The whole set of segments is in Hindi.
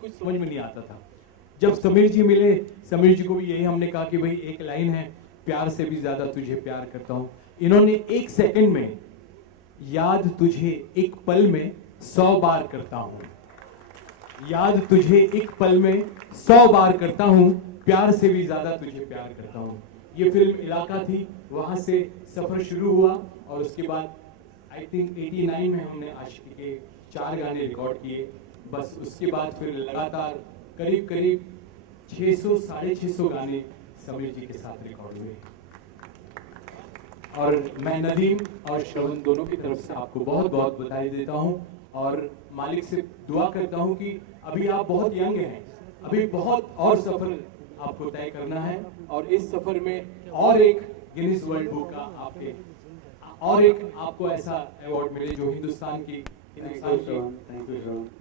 कुछ समझ में नहीं आता था। जब समीर जी मिले, समीर जी को भी यही हमने कहा कि भाई एक लाइन है, प्यार से भी ज्यादा तुझे प्यार करता हूं। इन्होंने 1 सेकंड में याद तुझे एक पल में 100 बार करता हूं, याद तुझे एक पल में 100 बार करता हूं, प्यार से भी ज्यादा तुझे प्यार करता हूं। ये फिल्म इलाका थी, वहां से सफर शुरू हुआ और उसके बाद आई थिंक 89 में हमने आशिकी के 4 गाने रिकॉर्ड किए। बस उसके बाद फिर लगातार करीब करीब 600 साढ़े 600 गाने समीर जी के साथ रिकॉर्ड हुए। और मैं नदीम और श्रवण दोनों की तरफ से आपको बहुत बहुत बधाई देता हूं और मालिक से दुआ करता हूं कि अभी आप बहुत यंग हैं, अभी बहुत और सफर आपको तय करना है और इस सफर में और एक गिनीज वर्ल्ड बुक का आपके और एक आपको ऐसा अवार्ड मिले जो हिंदुस्तान की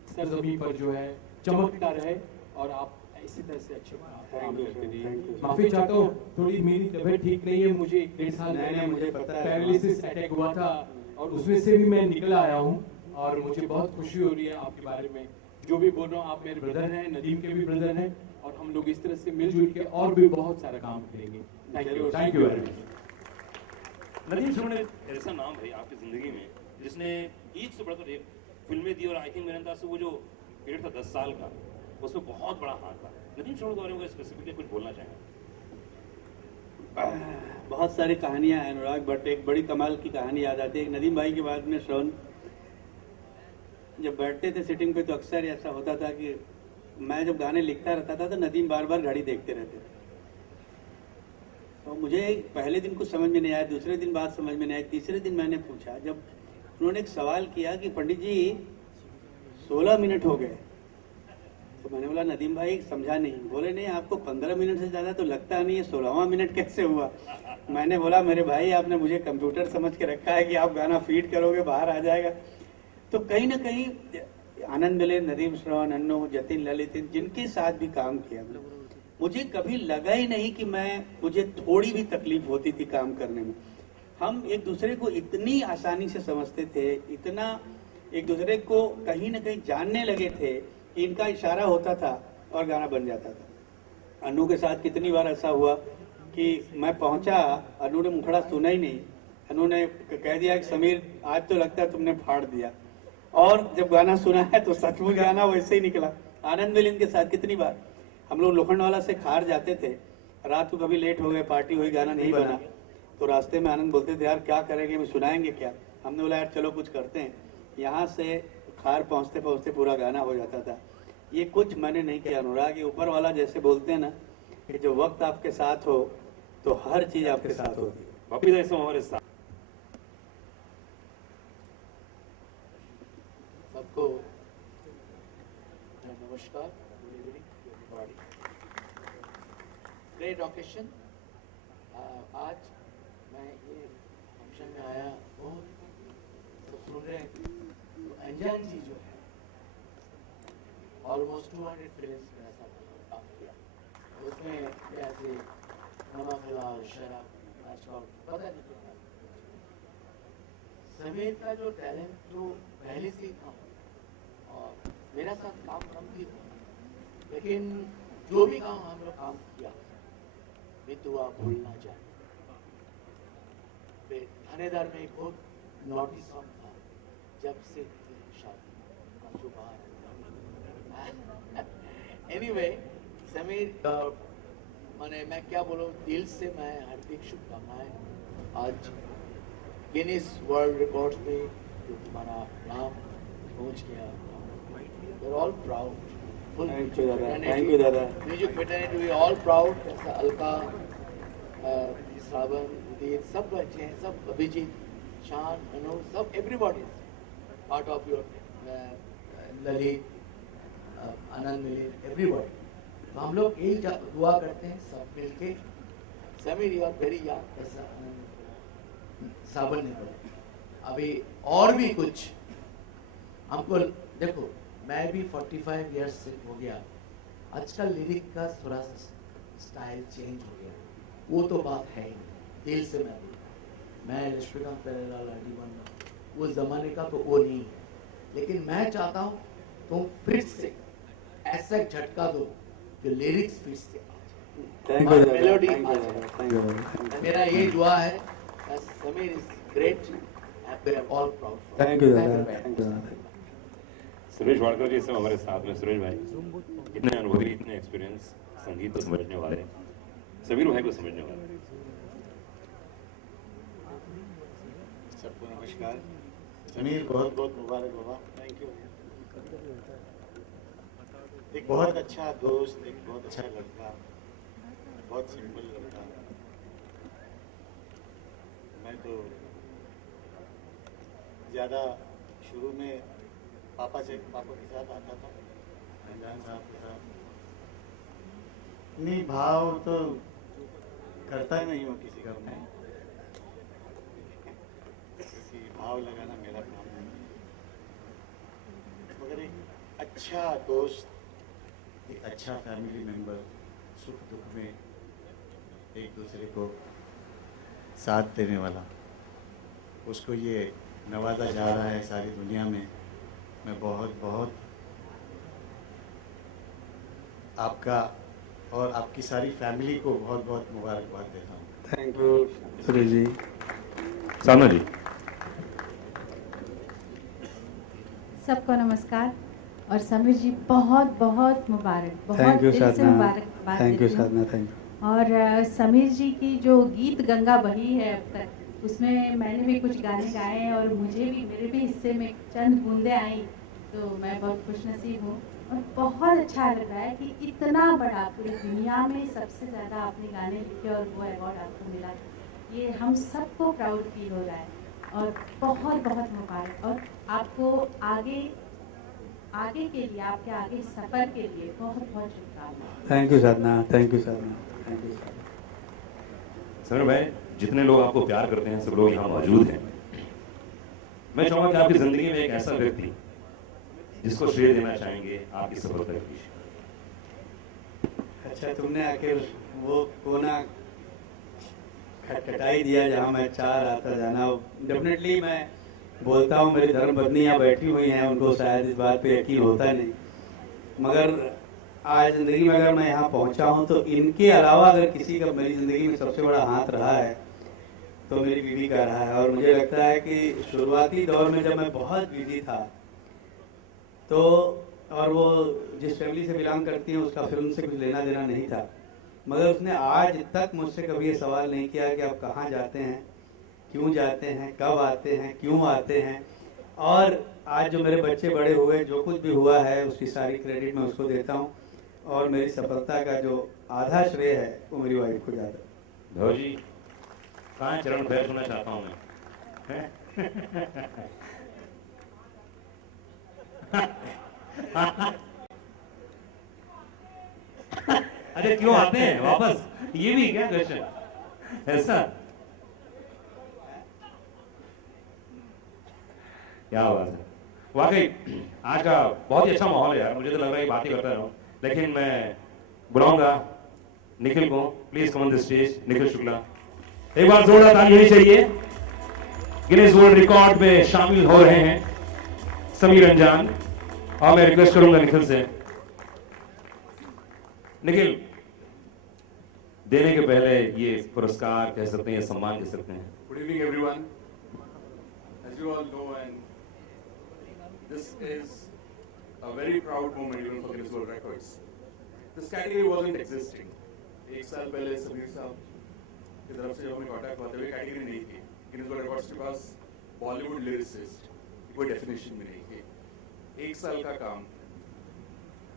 सरजमी पर जो है चमकता रहे और आप इसी तरह से अच्छे काम करते रहिए। माफी चाहता हूँ, थोड़ी मेरी तबीयत ठीक नहीं है, मुझे 1.5 साल पहले मुझे पैरालिसिस अटैक हुआ था और उसमें से भी मैं निकल आया हूँ और मुझे बहुत खुशी हो रही है आपके बारे में जो भी बोल रहा हूँ। आप मेरे ब्रदर हैं, नदीम के भी ब्रदर हैं और हम लोग इस तरह से मिलजुल के और भी बहुत सारा काम करेंगे। Thank you very much. Nadeem Shravan एक ऐसा नाम है आपकी जिंदगी में जिसने एक से बढ़कर एक फिल्में दी और आई थिंक मेरे अंदाज से वो जो पीरियड था 10 साल का, उसमें बहुत बड़ा हाथ था। नदीम श्रवण के बारे में स्पेसिफिकली कुछ बोलना चाहेंगे? बहुत सारी कहानियां हैं अनुराग, बट एक बड़ी कमाल की कहानी याद आती है। नदीम भाई के बाद में श्रवण जब बैठते थे सिटिंग पे तो अक्सर ऐसा होता था कि मैं जब गाने लिखता रहता था तो नदीम बार बार घड़ी देखते रहते थे। तो मुझे पहले दिन कुछ समझ में नहीं आया, दूसरे दिन बात समझ में नहीं आई, तीसरे दिन मैंने पूछा, जब उन्होंने एक सवाल किया कि पंडित जी 16 मिनट हो गए, तो मैंने बोला नदीम भाई समझा नहीं। बोले नहीं, आपको 15 मिनट से ज्यादा तो लगता नहीं है, 16वां मिनट कैसे हुआ? मैंने बोला मेरे भाई आपने मुझे कंप्यूटर समझ के रखा है कि आप गाना फीड करोगे बाहर आ जाएगा। तो कहीं ना कहीं आनंद मिले, नदीम श्रवण, अन्नू, जतिन, ललित, जिनके साथ भी काम किया, मुझे कभी लगा ही नहीं कि मुझे थोड़ी भी तकलीफ होती थी काम करने में। हम एक दूसरे को इतनी आसानी से समझते थे, इतना एक दूसरे को कहीं ना कहीं जानने लगे थे कि इनका इशारा होता था और गाना बन जाता था। अनु के साथ कितनी बार ऐसा हुआ कि मैं पहुंचा, अनु ने मुखड़ा सुना ही नहीं, अनु ने कह दिया कि समीर आज तो लगता है तुमने फाड़ दिया, और जब गाना सुना है तो सचमुच गाना वैसे ही निकला। आनंद मिलिंद के साथ कितनी बार हम लोग लोखंडवाला से खार जाते थे, रात को कभी लेट हो गए, पार्टी हुई, गाना नहीं बना, तो रास्ते में आनंद बोलते थे यार क्या करेंगे, मैं सुनाएंगे क्या? हमने बोला यार चलो कुछ करते हैं। यहाँ से खार पहुँचते पहुँचते पूरा गाना हो जाता था। ये कुछ मैंने नहीं किया अनुराग, ये ऊपर वाला जैसे बोलते हैं ना कि जो वक्त आपके साथ हो तो हर चीज आपके साथ होगी। वापिस ऐसा हमारे साथ सबको नमस्कार। Great occasion. आज मैं ये फंक्शन में आया हूँ तो सुन रहे हैं तो अंजान जी जो है ऑलमोस्ट 200 फिल्म्स मेरे साथ काम किया, उसमें जैसे नमक हलाल, शराब, आजकल पता नहीं क्या समीर का जो टैलेंट जो पहले से ही था और मेरा साथ काम कम भी हुआ, लेकिन जो भी काम हम लोग काम किया दुआ भूलना चाहिए। थानेदार में एक बहुत नोटिस सॉन्ग था, जब से शादी सुबह। एनीवे समीर मैंने मैं क्या बोलूं, दिल से मैं हार्दिक शुभकामनाएं। आज गिनीज वर्ल्ड रिकॉर्ड्स में जो तुम्हारा नाम पहुंच गया, we are all proud. Thank you दादा। Music fraternity we all proud. जैसा अलका, श्रावण, उदय सब बच्चे हैं, सब अभिजीत, शान, अनु, सब everybody part of your Lalit, Anand Milind, everybody. तो हम लोग यही दुआ करते हैं सब मिलके। Sameer you are very young, ऐसा सावन ने बोला। अभी और भी कुछ हमको देखो, मैं भी 45 इयर्स से हो गया, आजकल लिरिक का थोड़ा सा स्टाइल चेंज हो गया, वो तो बात है ही नहीं। दिल से मैं बोलता, मैं लक्ष्मीकांत प्यारेलाल लाडी बन वो ज़माने का तो वो नहीं है, लेकिन मैं चाहता हूँ तुम फिर से ऐसा झटका दो जो लिरिक्स फिर से thank you melody thank you मेरा ये दुआ है Sameer is great and we are all proud thank you thank you Suresh Wadkar ji सब हमारे साथ में। सुरेश भाई इतने अनुभवी, इतने एक्सपीरियंस, संगीत को समझने वाले, समीर भाई को समझने वाले। सबको नमस्कार। समीर बहुत बहुत मुबारक बाबा। Thank you. एक बहुत अच्छा दोस्त, एक बहुत अच्छा लड़का, बहुत सिंपल लड़का। मैं तो ज़्यादा शुरू में पापा के साथ आता था, रमजान साहब के साथ। नहीं भाव तो करता नहीं हूँ किसी का, मैं किसी भाव लगाना मेरा काम नहीं है, मगर एक अच्छा दोस्त, एक अच्छा फैमिली मेंबर, सुख दुख में एक दूसरे को साथ देने वाला, उसको ये नवाजा जा रहा है सारी दुनिया में। मैं बहुत बहुत आपका और आपकी सारी फैमिली को बहुत बहुत मुबारकबाद देता हूँ। Thank you Suresh ji. सामना जी। सबको नमस्कार और समीर जी बहुत बहुत मुबारक, बहुत थैंक यू दिल से साधना, मुबारकबाद थैंक यू देती हूँ। साधना, थैंक यू। और समीर जी की जो गीत गंगा बही है अब तक, उसमें मैंने भी कुछ गाने गाए हैं और मुझे भी, मेरे भी हिस्से में चंद बूंदे आई, तो मैं बहुत खुशनसीब हूँ। और बहुत अच्छा लग रहा है कि इतना बड़ा, पूरी दुनिया में सबसे ज़्यादा आपने गाने लिखे और वो अवार्ड आपको मिला, ये हम सबको प्राउड फील हो रहा है और बहुत बहुत मुबारक। और आपको आगे के लिए, आपके आगे सफ़र के लिए बहुत बहुत शुभकामनाएं। Thank you Sadhana, thank you Sadhana, thank you. Sameer भाई, जितने लोग आपको प्यार करते हैं सब लोग यहाँ मौजूद हैं। मैं चाहूँगा कि आपकी जिंदगी में एक ऐसा व्यक्ति जिसको श्रेय देना चाहेंगे आपकी सफलता के पीछे। अच्छा, तुमने आखिर वो कोना खटखटाई दिया जहाँ मैं चाह रहा था जाना। डेफिनेटली मैं बोलता हूँ, मेरी धर्मपत्नी यहाँ बैठी हुई हैं, उनको शायद इस बात पे यकीन होता नहीं, मगर आज जिंदगी में अगर मैं यहाँ पहुँचा हूँ तो इनके अलावा अगर किसी का मेरी जिंदगी में सबसे बड़ा हाथ रहा है तो मेरी बीवी का रहा है। और मुझे लगता है कि शुरुआती दौर में जब मैं बहुत बिजी था तो, और वो जिस फैमिली से बिलोंग करती है उसका फिल्म से कुछ लेना देना नहीं था, मगर उसने आज तक मुझसे कभी ये सवाल नहीं किया कि आप कहाँ जाते हैं, क्यों जाते हैं, कब आते हैं, क्यों आते हैं। और आज जो मेरे बच्चे बड़े हुए, जो कुछ भी हुआ है उसकी सारी क्रेडिट मैं उसको देता हूँ और मेरी सफलता का जो आधा श्रेय है वो मेरी वाइफ को जाता है। भाव जी, कहाँ चरण पैर छूना चाहता हूँ मैं। अरे क्यों आते हैं वापस, ये भी क्या क्वेश्चन ऐसा? क्या बात है, वाकई आज का बहुत ही अच्छा माहौल है यार। मुझे तो लग रहा है बात ही करता रहूं, लेकिन मैं बुलाऊंगा निखिल को। Please come on the stage. Nikhil Shukla, एक बार जोरदार ताली होनी चाहिए। गिनीज वर्ल्ड रिकॉर्ड में शामिल हो रहे हैं समीर अंजान, और मैं रिक्वेस्ट करूंगा निखिल से, निखिल देने के पहले ये पुरस्कार कह सकते हैं, सम्मान कह सकते हैं। Good evening, everyone. As you all know, and this is a very proud moment even for Guinness World Records. This category wasn't existing. एक साल पहले समीर साहब की तरफ से जब हमें कॉन्टैक्ट हुआ था, ये कैटेगरी नहीं थी। गिनीज वर्ल्ड रिकॉर्ड्स के पास बॉलीवुड लिरिसिस्ट कोई डेफिनेशन भी नहीं थी। एक साल का काम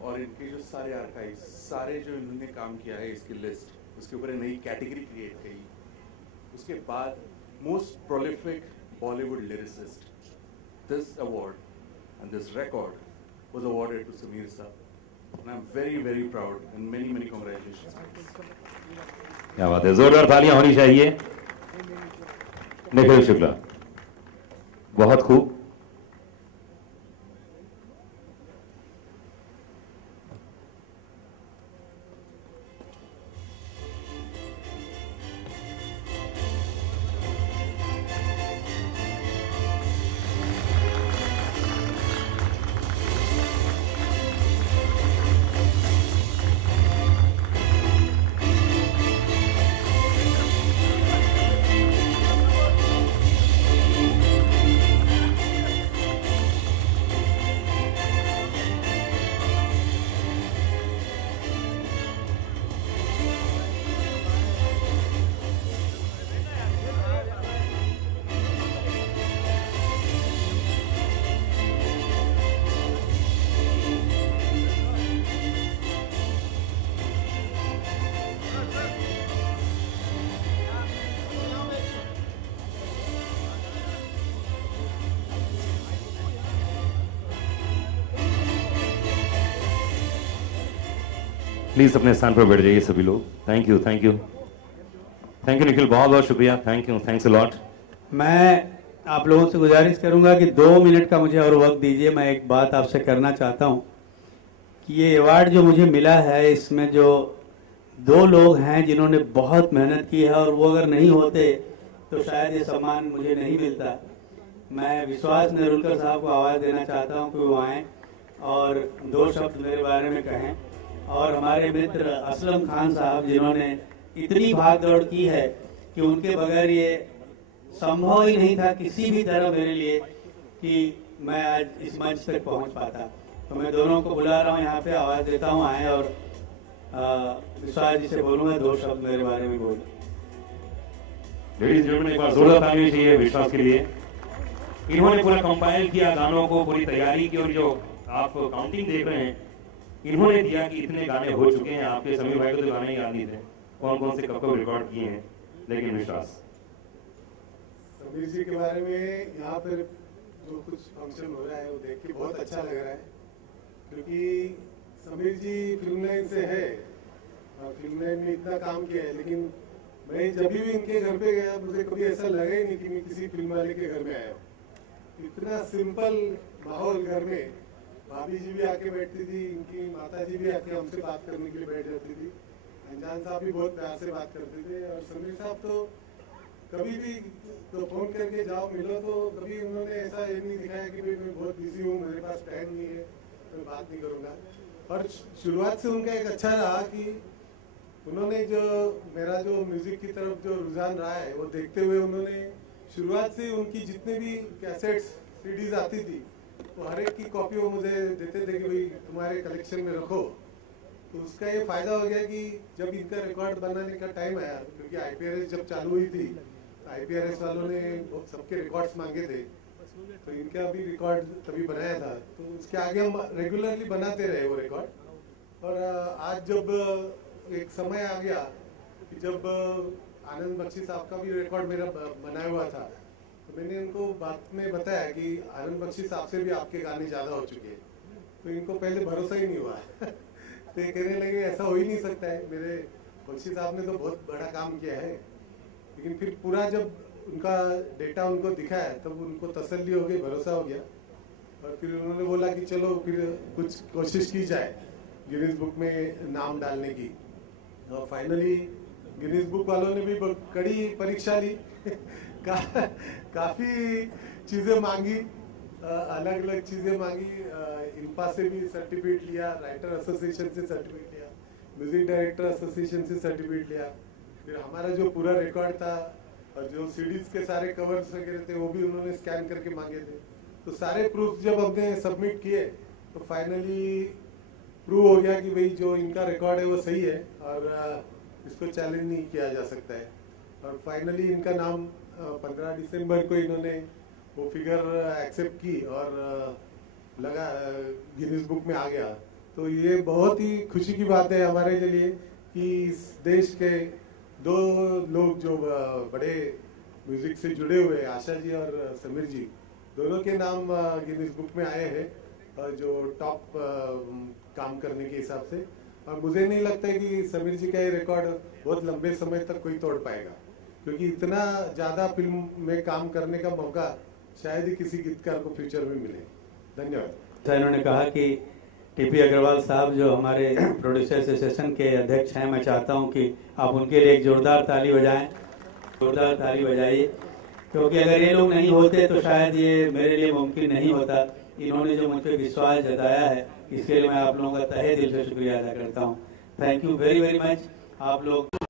और इनके जो सारे आर्काइव्स, सारे जो इन्होंने काम किया है, इसकी लिस्ट, उसके ऊपर नई कैटेगरी क्रिएट की। उसके बाद most prolific Bollywood lyricist, this award and this record was awarded to Sameer साहब, and I am very very proud and many many congratulations. क्या बात है, जोरदार तालियां होनी चाहिए। निखिल शुक्ला, बहुत खूब। प्लीज अपने स्थान पर बैठ जाइए सभी लोग। Thank you thank you thank you Nikhil, बहुत बहुत शुक्रिया। Thank you, thanks a lot. मैं आप लोगों से गुजारिश करूंगा कि 2 मिनट का मुझे और वक्त दीजिए। मैं एक बात आपसे करना चाहता हूं कि ये अवार्ड जो मुझे मिला है, इसमें जो 2 लोग हैं जिन्होंने बहुत मेहनत की है, और वो अगर नहीं होते तो शायद ये सम्मान मुझे नहीं मिलता। मैं विश्वास नेरुलकर साहब को आवाज़ देना चाहता हूं कि वो आएँ और 2 शब्द मेरे बारे में कहें। और हमारे मित्र असलम खान साहब, जिन्होंने इतनी भागदौड़ की है कि उनके बगैर ये संभव ही नहीं था किसी भी तरह मेरे लिए कि मैं आज इस मंच तक पहुंच पाता। तो मैं दोनों को बुला रहा हूं यहाँ पे, आवाज़ देता हूं आए, और विश्वास जी से बोलूँगा 2 शब्द मेरे बारे में बोले। लेडीज जेंटलमैन, एक बार जोरदार ताली चाहिए विश्वास के लिए। इन्होंने पूरा कंपाइल किया गानों को, पूरी तैयारी की, और जो आप काउंटिंग देख रहे हैं, इन्होंने दिया कि इतने गाने हो चुके हैं। आपके समीर भाई को तो गाने याद नहीं थे कौन कौन से कब कब रिकॉर्ड किए हैं, लेकिन विश्वास समीर जी के बारे में यहाँ पर जो कुछ फंक्शन हो रहा है वो देख के बहुत अच्छा लग रहा है, क्योंकि समीर जी फिल्म लाइन से है और फिल्म लाइन में इतना काम किया है। लेकिन मैं जब भी इनके घर पे गया, मुझे कभी ऐसा लगा ही नहीं कि मैं किसी फिल्म वाले के घर में आया हूँ। इतना सिंपल माहौल घर में, भाभी जी भी आके बैठती थी, इनकी माता जी भी आके हमसे बात करने के लिए बैठ जाती थी, अनजान साहब भी बहुत प्यार से बात करते थे। और समीर साहब तो कभी भी तो फोन करके जाओ मिलो, तो कभी उन्होंने ऐसा ये नहीं दिखाया कि भाई मैं बहुत बिजी हूँ, मेरे पास टाइम नहीं है, मैं बात नहीं करूँगा। और शुरुआत से उनका एक अच्छा रहा कि उन्होंने जो मेरा जो म्यूजिक की तरफ जो रुझान रहा है वो देखते हुए उन्होंने शुरुआत से उनकी जितने भी कैसेट्स सीडीज आती थी तो हर एक की कॉपी वो मुझे देते थे कि भाई तुम्हारे कलेक्शन में रखो। तो उसका ये फायदा हो गया कि जब इनका रिकॉर्ड बनाने का टाइम आया, क्योंकि आईपीआरएस जब चालू हुई थी, आईपीआरएस वालों ने सबके रिकॉर्ड्स मांगे थे, तो इनका भी रिकॉर्ड तभी बनाया था। तो उसके आगे हम रेगुलरली बनाते रहे वो रिकॉर्ड। और आज जब एक समय आ गया कि जब आनंद बख्शी साहब का भी रिकॉर्ड मेरा बनाया हुआ था, तो मैंने इनको बात में बताया कि आनंद बख्शी साहब से भी आपके गाने ज़्यादा हो चुके हैं। तो इनको पहले भरोसा ही नहीं हुआ तो ये कहने लगे ऐसा हो ही नहीं सकता है, मेरे बख्शी साहब ने तो बहुत बड़ा काम किया है। लेकिन फिर पूरा जब उनका डेटा उनको दिखाया तब उनको तसल्ली हो गई, भरोसा हो गया। और फिर उन्होंने बोला कि चलो फिर कुछ कोशिश की जाए गिनीज बुक में नाम डालने की। और फाइनली गिनीज बुक वालों ने भी कड़ी परीक्षा ली काफ़ी चीज़ें मांगी, अलग अलग चीज़ें मांगी। इनपा से भी सर्टिफिकेट लिया, राइटर एसोसिएशन से सर्टिफिकेट लिया, म्यूजिक डायरेक्टर एसोसिएशन से सर्टिफिकेट लिया। फिर हमारा जो पूरा रिकॉर्ड था और जो सीडीज के सारे कवर्स वगैरह थे वो भी उन्होंने स्कैन करके मांगे थे। तो सारे प्रूफ जब हमने सबमिट किए तो फाइनली प्रूव हो गया कि भाई जो इनका रिकॉर्ड है वो सही है और इसको चैलेंज नहीं किया जा सकता है। और फाइनली इनका नाम 15 दिसंबर को इन्होंने वो फिगर एक्सेप्ट की और लगा गिनीज बुक में आ गया। तो ये बहुत ही खुशी की बात है हमारे लिए कि इस देश के 2 लोग जो बड़े म्यूजिक से जुड़े हुए, आशा जी और समीर जी, दोनों के नाम गिनीज बुक में आए हैं जो टॉप काम करने के हिसाब से। और मुझे नहीं लगता है कि समीर जी का ये रिकॉर्ड बहुत लंबे समय तक कोई तोड़ पाएगा, क्योंकि इतना ज़्यादा फिल्म में काम करने का मौका शायद ही किसी गीतकार को फ्यूचर में मिले। धन्यवाद। तो इन्होंने कहा कि टीपी अग्रवाल साहब जो हमारे प्रोड्यूसर एसोसिएशन के अध्यक्ष हैं, मैं चाहता हूं कि आप उनके लिए एक जोरदार ताली बजाएं, जोरदार ताली बजाइए, क्योंकि अगर ये लोग नहीं होते तो शायद ये मेरे लिए मुमकिन नहीं होता। इन्होंने जो मुझ पर विश्वास जताया है इसके लिए मैं आप लोगों का तहे दिल से शुक्रिया अदा करता हूँ। Thank you very very much. आप लोग